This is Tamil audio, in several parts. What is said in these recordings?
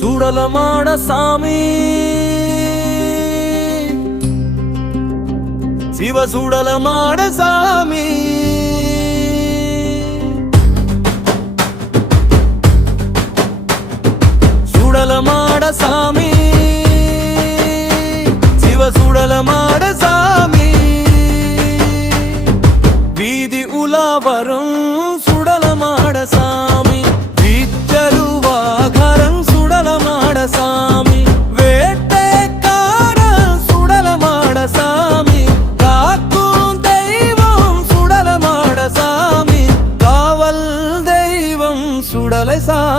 சுடலமான சாமி. சிவ சுடலமான சாமி. சுடலமான சாமி. சிவ சுடலமான சாமி. வீதி உலா வரும்.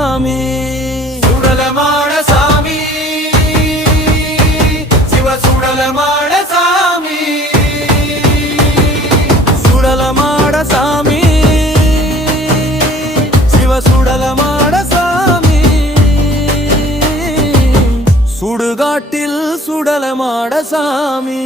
சாமி சுடலமாட சாமி. சிவ சுடலமாட சாமி. சுடலமாட சாமி. சிவ சுடலமாட சாமி. சுடுகாட்டில் சுடலமாட சாமி.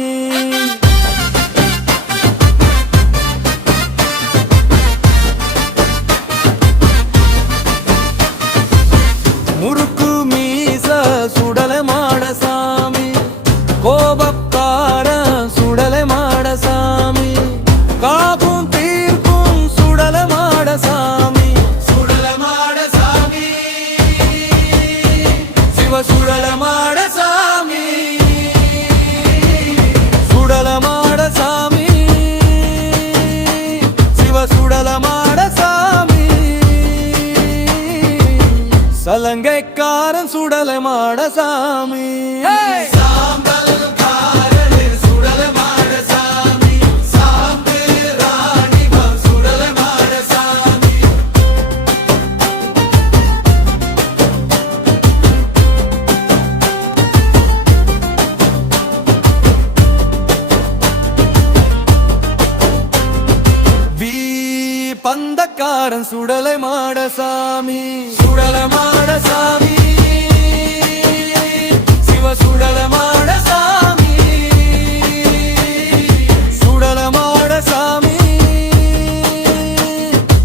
சிவ சுடலை மாட சாமி. சுடலை மாட சாமி. சிவ சுடலை மாட சாமி. சலங்கைக்காரன் சுடலை மாட சாமி வி பணக்காரன் சுடலை மாடசாமி சுடலை மாடசாமி சிவ சுடலை மாடசாமி சுடலை மாடசாமி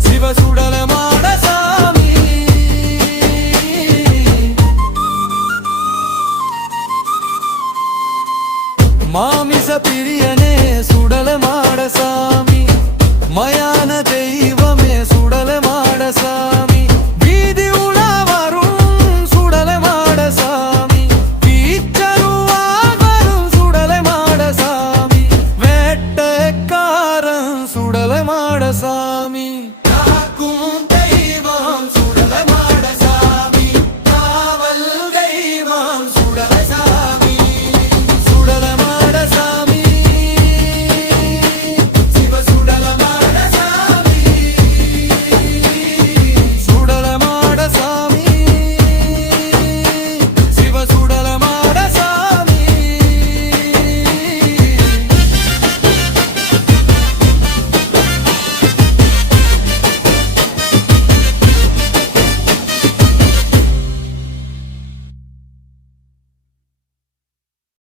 சிவ சுடலை மாடசாமி மாமிச பிரியனே சுடலை மாடசாமி மயான மாட சாமி